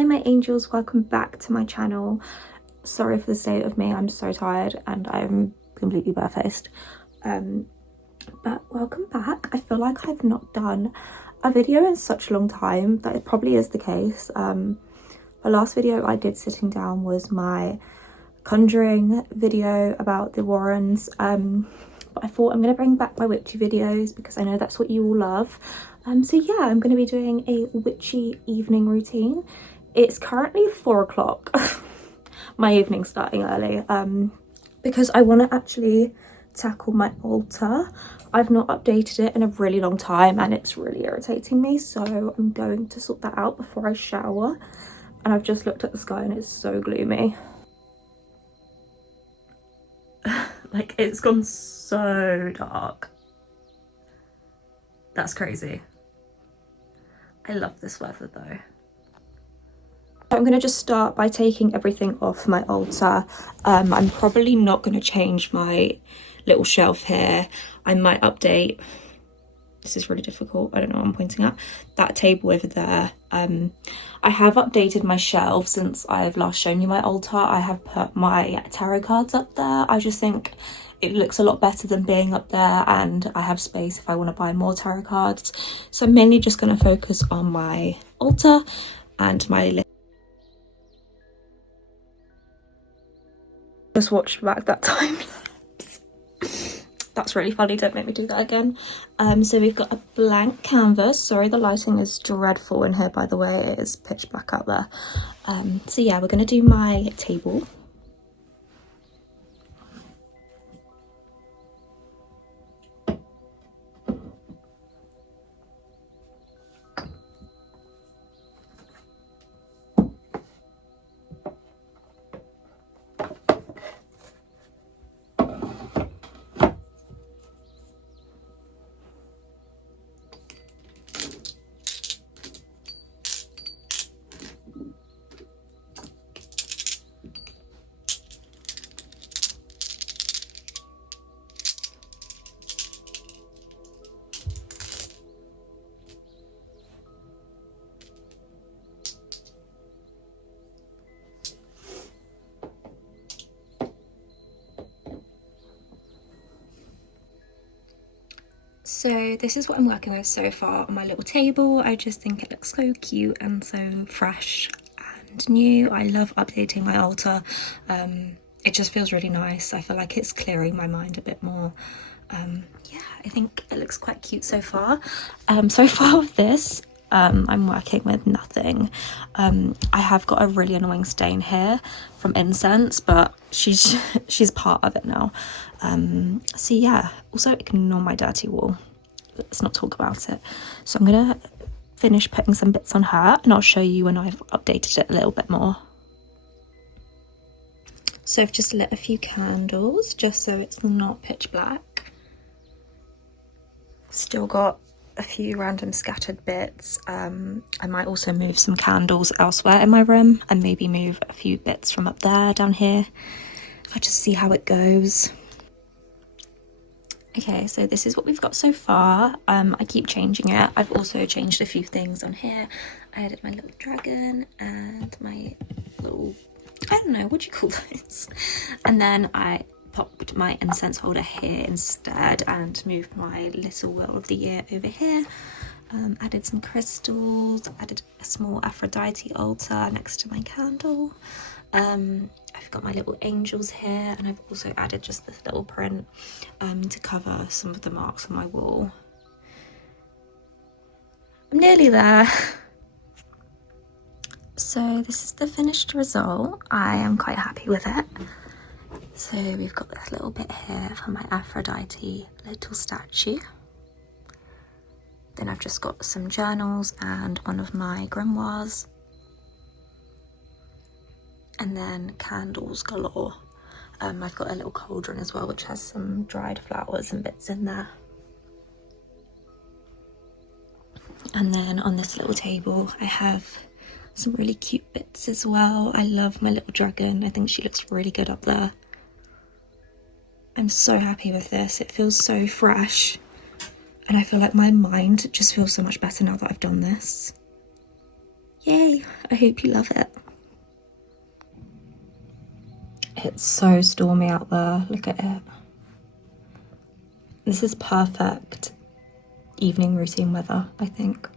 Hi my angels, welcome back to my channel. Sorry for the state of me, I'm so tired and I'm completely barefaced. But welcome back. I feel like I've not done a video in such a long time, that it probably is the case. The last video I did sitting down was my conjuring video about the Warrens, but I thought I'm going to bring back my witchy videos because I know that's what you all love. So yeah, I'm going to be doing a witchy evening routine. It's currently 4 o'clock. My evening's starting early because I want to actually tackle my altar. I've not updated it in a really long time and it's really irritating me, so I'm going to sort that out before I shower. And I've just looked at the sky and it's so gloomy. Like, it's gone so dark. That's crazy. I love this weather though. I'm going to just start by taking everything off my altar. I'm probably not going to change my little shelf here. I might update, this is really difficult, I don't know what I'm pointing at, that table over there. I have updated my shelf since I've last shown you my altar. I have put my tarot cards up there. I just think it looks a lot better than being up there, and I have space if I want to buy more tarot cards. So I'm mainly just going to focus on my altar and my just watched back that time. That's really funny, don't make me do that again. So we've got a blank canvas. Sorry, the lighting is dreadful in here, by the way, it is pitch black out there. So yeah, we're going to do my table. So this is what I'm working with so far on my little table. I just think it looks so cute and so fresh and new. I love updating my altar. It just feels really nice. I feel like it's clearing my mind a bit more. Yeah, I think it looks quite cute so far. So far with this, I'm working with nothing. I have got a really annoying stain here from incense, but she's part of it now. So yeah, also ignore my dirty wall. Let's not talk about it. So I'm gonna finish putting some bits on her and I'll show you when I've updated it a little bit more. So I've just lit a few candles just so it's not pitch black. Still got a few random scattered bits. I might also move some candles elsewhere in my room and maybe move a few bits from up there down here. I'll just see how it goes. Okay, so this is what we've got so far. I keep changing it. I've also changed a few things on here. I added my little dragon and my little, I don't know, what do you call those? And then I popped my incense holder here instead and moved my little wheel of the year over here. Added some crystals, added a small Aphrodite altar next to my candle. I've got my little angels here, and I've also added just this little print to cover some of the marks on my wall. I'm nearly there. So this is the finished result. I am quite happy with it. So we've got this little bit here for my Aphrodite little statue. Then I've just got some journals and one of my grimoires. And then candles galore. I've got a little cauldron as well, which has some dried flowers and bits in there. And then on this little table, I have some really cute bits as well. I love my little dragon. I think she looks really good up there. I'm so happy with this. It feels so fresh. And I feel like my mind just feels so much better now that I've done this. Yay, I hope you love it. It's so stormy out there, look at it. This is perfect evening routine weather, I think.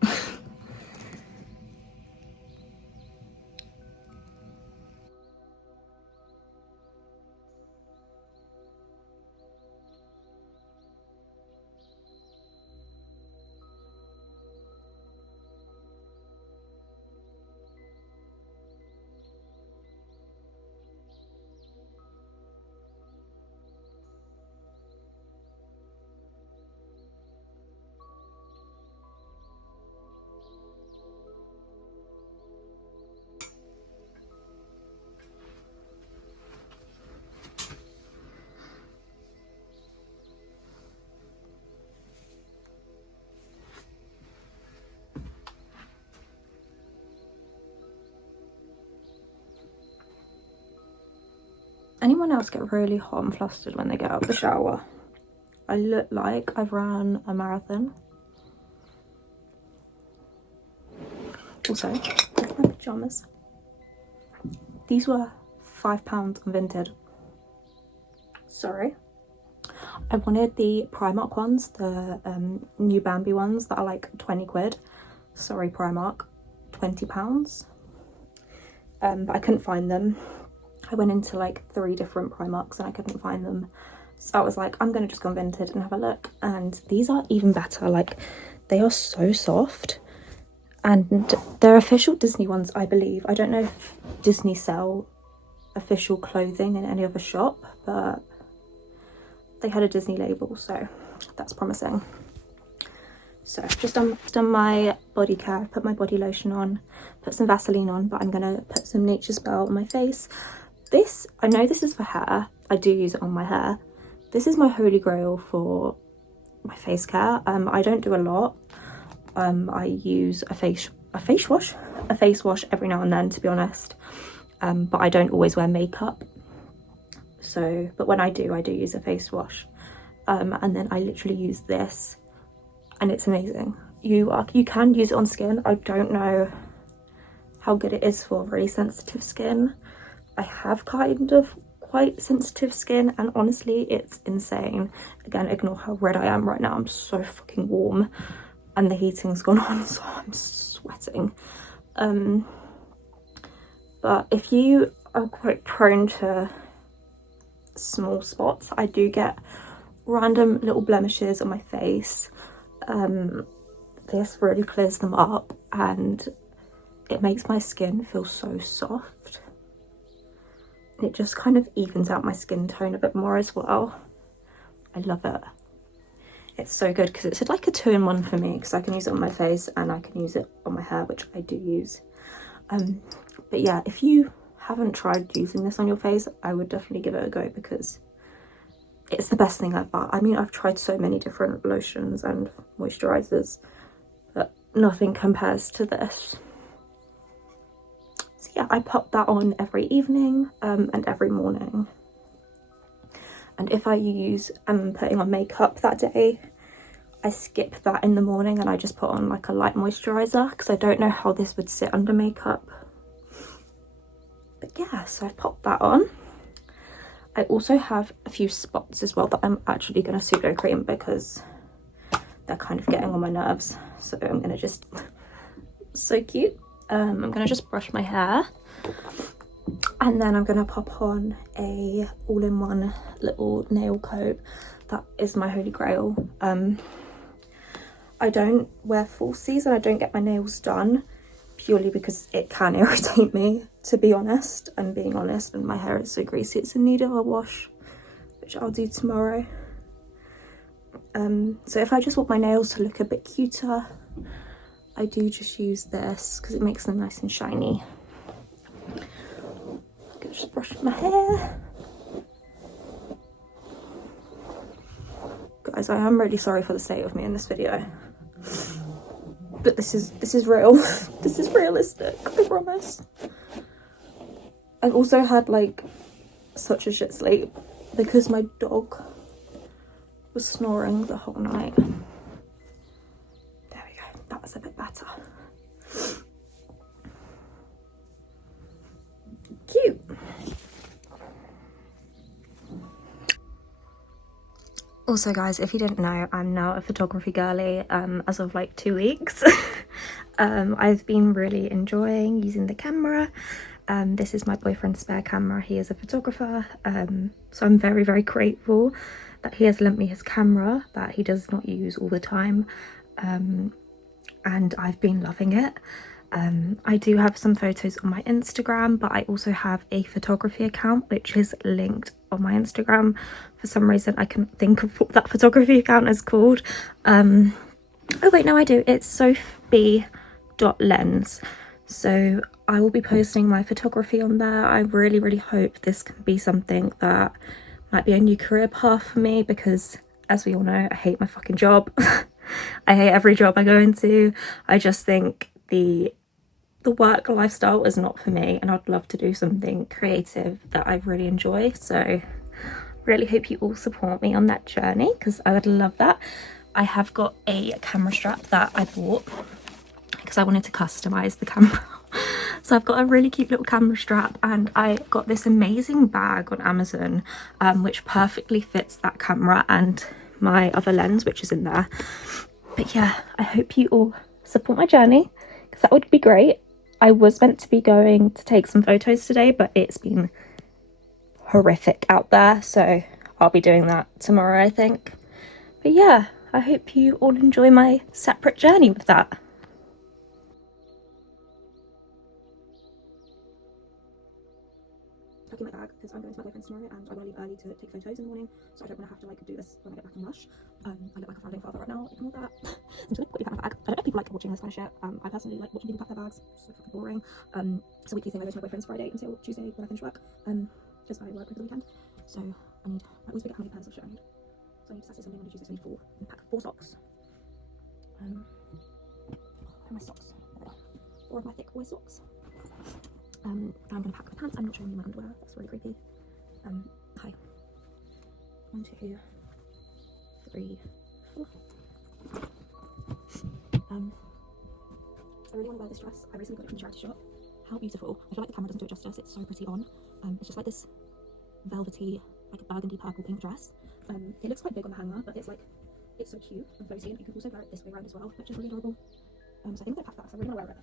Anyone else get really hot and flustered when they get out of the shower? I look like I've run a marathon. Also, there's my pyjamas. These were £5 on Vinted. Sorry. I wanted the Primark ones, the new Bambi ones that are like 20 quid. Sorry Primark, £20. But I couldn't find them. I went into like 3 different Primarks and I couldn't find them. So I was like, I'm gonna just go on Vinted and have a look. And these are even better, like they are so soft. And they're official Disney ones, I believe. I don't know if Disney sell official clothing in any other shop, but they had a Disney label, so that's promising. So I've just done my body care, put my body lotion on, put some Vaseline on, but I'm gonna put some Nature's Spell on my face. This, I know this is for hair, I do use it on my hair. This is my holy grail for my face care. I don't do a lot. I use a face wash every now and then, to be honest. But I don't always wear makeup. So, but when I do use a face wash. And then I literally use this and it's amazing. You can use it on skin. I don't know how good it is for really sensitive skin. I have kind of quite sensitive skin and honestly it's insane. Again, ignore how red I am right now. I'm so fucking warm and the heating's gone on, so I'm sweating. But if you are quite prone to small spots, I do get random little blemishes on my face. This really clears them up and it makes my skin feel so soft. It just kind of evens out my skin tone a bit more as well. I love it. It's so good because it's like a 2-in-1 for me, because I can use it on my face and I can use it on my hair, which I do use. But yeah, if you haven't tried using this on your face, I would definitely give it a go because it's the best thing ever. I mean, I've tried so many different lotions and moisturizers, but nothing compares to this. So yeah, I pop that on every evening and every morning. And if I use putting on makeup that day, I skip that in the morning and I just put on like a light moisturizer because I don't know how this would sit under makeup. But yeah, so I've popped that on. I also have a few spots as well that I'm actually going to pseudo cream because they're kind of getting on my nerves. So I'm going to just, so cute. I'm going to just brush my hair and then I'm going to pop on a all-in-one little nail coat. That is my holy grail. I don't wear falsies and I don't get my nails done purely because it can irritate me, to be honest. I'm being honest, and my hair is so greasy it's in need of a wash, which I'll do tomorrow. So if I just want my nails to look a bit cuter, I do just use this because it makes them nice and shiny. I'm gonna just brush my hair. Guys, I am really sorry for the state of me in this video, but this is real. This is realistic, I promise. I've also had like such a shit sleep because my dog was snoring the whole night. There we go, that's a bit better. Also guys, if you didn't know, I'm now a photography girly as of like 2 weeks. I've been really enjoying using the camera. This is my boyfriend's spare camera. He is a photographer, so I'm very, very grateful that he has lent me his camera that he does not use all the time, and I've been loving it. I do have some photos on my Instagram, but I also have a photography account which is linked on my Instagram. For some reason I couldn't think of what that photography account is called. Oh wait, no I do, it's sophb.lens. So I will be posting my photography on there. I really, really hope this can be something that might be a new career path for me, because as we all know, I hate my fucking job. I hate every job I go into. I just think the work lifestyle is not for me, and I'd love to do something creative that I really enjoy. So really hope you all support me on that journey, because I would love that. I have got a camera strap that I bought because I wanted to customize the camera. So I've got a really cute little camera strap, and I got this amazing bag on Amazon which perfectly fits that camera and my other lens which is in there. But yeah, I hope you all support my journey, because that would be great. I was meant to be going to take some photos today, but it's been horrific out there, so I'll be doing that tomorrow, I think. But yeah, I hope you all enjoy my separate journey with that. Packing my bag because I'm going to my boyfriend's tomorrow, and I want to leave early to take photos in the morning, so I don't want to have to like do this when I get back in rush. I look like a founding father right now, ignore that. I'm just gonna quickly pack my bag. I don't know if people like watching this kind of shit. I personally like watching people pack their bags. It's so fucking boring. It's a weekly thing. I go to my boyfriend's Friday until Tuesday when I finish work. Because I work over the weekend. So I always forget how many pairs of shit I need. So I need Saturday, Sunday, Monday, Tuesday, so I need 4. And pack 4 socks. Where are my socks? 4 of my thick boy socks. I'm gonna pack my pants. I'm not showing you my underwear. That's really creepy. Hi. 1, 2, 3, 4. I really want to wear this dress. I recently got it from the charity shop. How beautiful. I feel like the camera doesn't do it justice. It's so pretty on. It's just like this velvety, like a burgundy purple pink dress. It looks quite big on the hanger, but it's so cute and floaty, and you can also wear it this way around as well, which is really adorable. So I think I'm gonna pack that, so I really want to wear it.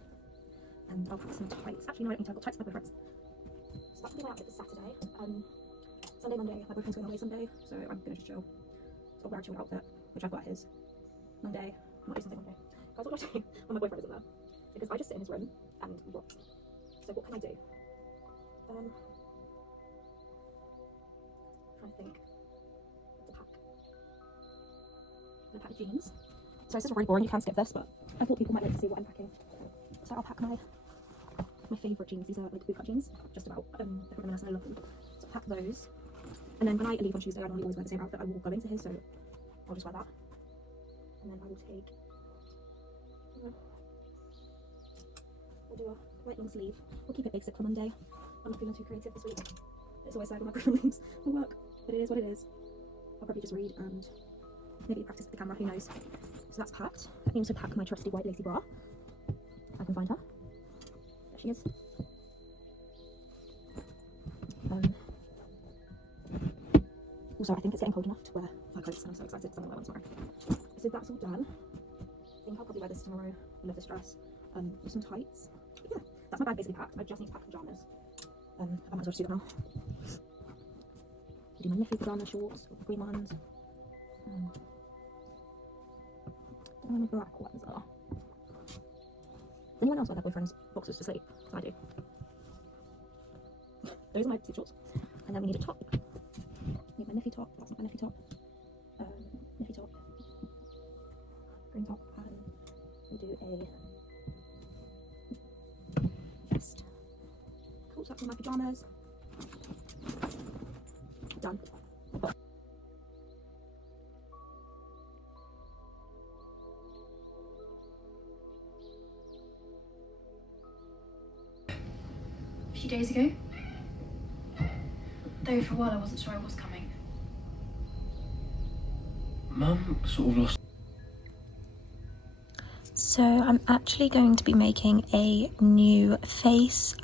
And I'll pack some tights. Actually, no, I don't need to. I've got tights for my boyfriend's. So that's gonna be my outfit this Saturday. Sunday, Monday, my boyfriend's going away Sunday, so I'm gonna just chill. So I'll wear a chilled outfit, which I've got his. Monday, I might do something Monday. Guys, what do I do when my boyfriend isn't there? Because I just sit in his room and rot. So what can I do? I'm trying to think what to pack. I'm gonna pack jeans. So this is really boring, you can skip this, but I thought people might like to see what I'm packing. So I'll pack my favourite jeans. These are like bootcut jeans, just about. They're from M&S and I love them. So I'll pack those. And then when I leave on Tuesday, I normally always wear the same outfit. I will go into his, so I'll just wear that. And then I will take, we'll do a white long sleeve. We'll keep it basic for Monday. I'm not feeling too creative this week. It's always sad when my boyfriend leaves for work, but it is what it is. I'll probably just read and maybe practice with the camera, who knows. So that's packed. I can also pack my trusty white lacy bra. I can find her. There she is. Also, I think it's getting cold enough to wear fur coats, and I'm so excited because I'm going to wear one tomorrow. So that's all done. I think I'll probably wear this tomorrow. I love this dress. With some tights. But yeah, that's my bag basically packed. I just need to pack pajamas. I might as well just do that now. I do my Niffy pajama shorts with the green ones. I don't know where my black ones are. Does anyone else wear their boyfriend's boxers to sleep? I do. Those are my 2 shorts. And then we need a top. Need my Niffy top. That's not my Niffy top. Niffy top. Green top. And we'll do a vest. Cool, so that's all my pajamas. Done. A few days ago, though for a while I wasn't sure I was coming. Mum sort of lost. So I'm actually going to be making a new face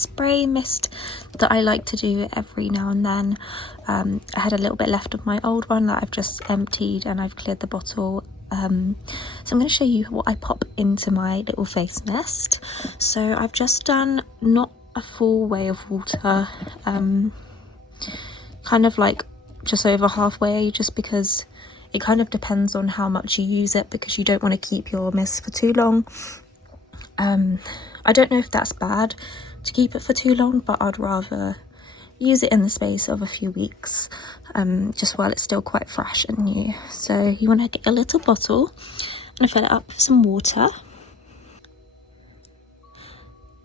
spray mist that I like to do every now and then. I had a little bit left of my old one that I've just emptied and I've cleared the bottle. So I'm going to show you what I pop into my little face mist. So I've just done not a full way of water, kind of like just over halfway, just because it kind of depends on how much you use it, because you don't want to keep your mist for too long. I don't know if that's bad to keep it for too long, but I'd rather use it in the space of a few weeks, just while it's still quite fresh and new. So you want to get a little bottle and fill it up with some water.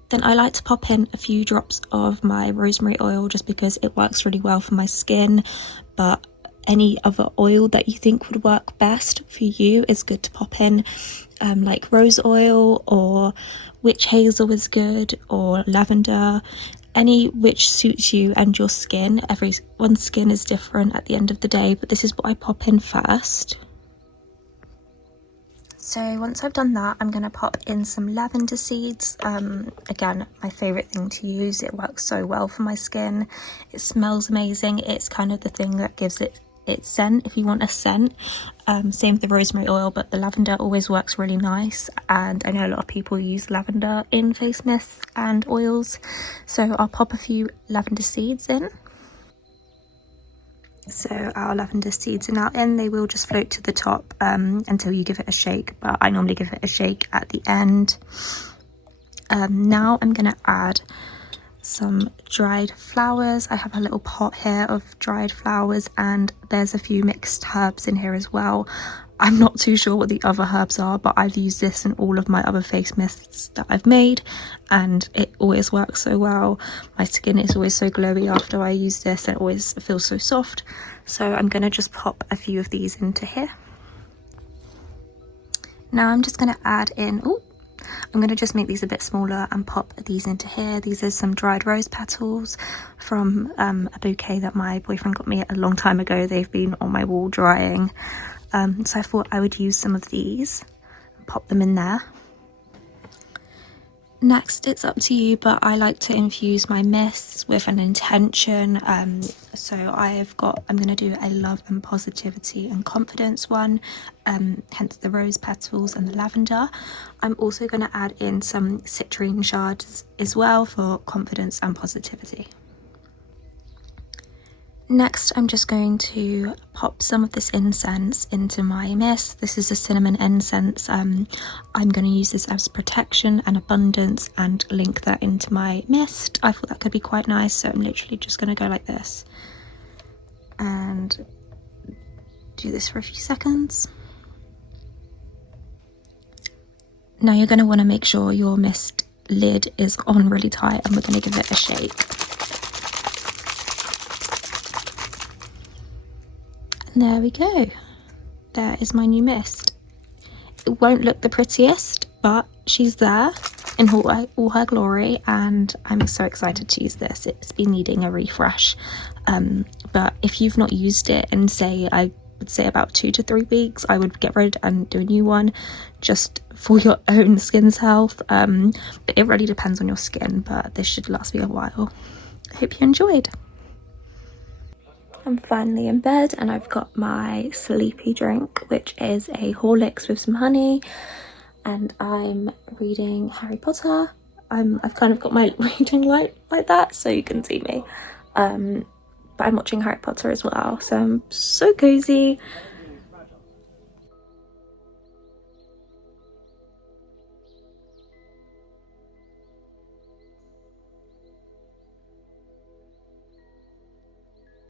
Then I like to pop in a few drops of my rosemary oil just because it works really well for my skin, but any other oil that you think would work best for you is good to pop in, like rose oil or witch hazel is good, or lavender, any which suits you and your skin. Everyone's skin is different at the end of the day, but this is what I pop in first. So once I've done that, I'm going to pop in some lavender seeds. Again, my favourite thing to use. It works so well for my skin. It smells amazing. It's kind of the thing that gives it its scent, if you want a scent. Same with the rosemary oil, but the lavender always works really nice. And I know a lot of people use lavender in face mists and oils. So I'll pop a few lavender seeds in. So our lavender seeds are now in. They will just float to the top until you give it a shake, but I normally give it a shake at the end. Now I'm going to add some dried flowers. I have a little pot here of dried flowers, and there's a few mixed herbs in here as well. I'm not too sure what the other herbs are, but I've used this in all of my other face mists that I've made, and it always works so well. My skin is always so glowy after I use this, and it always feels so soft. So I'm going to just pop a few of these into here. Now I'm just going to add in, I'm going to just make these a bit smaller and pop these into here. These are some dried rose petals from a bouquet that my boyfriend got me a long time ago. They've been on my wall drying. So I thought I would use some of these and pop them in there. Next, it's up to you, but I like to infuse my mists with an intention. So I'm going to do a love and positivity and confidence one, hence the rose petals and the lavender. I'm also going to add in some citrine shards as well for confidence and positivity. Next, I'm just going to pop some of this incense into my mist. This is a cinnamon incense. I'm going to use this as protection and abundance and link that into my mist. I thought that could be quite nice, so I'm literally just going to go like this and do this for a few seconds. Now you're going to want to make sure your mist lid is on really tight, and we're going to give it a shake. There we go. There is my new mist. It won't look the prettiest, but she's there in all her glory, and I'm so excited to use this. It's been needing a refresh, but if you've not used it in, I would say about 2 to 3 weeks, I would get rid and do a new one just for your own skin's health. But it really depends on your skin, but this should last me a while. I hope you enjoyed. I'm finally in bed and I've got my sleepy drink, which is a Horlicks with some honey, and I'm reading Harry Potter. I've kind of got my reading light like that so you can see me, but I'm watching Harry Potter as well, so I'm so cozy.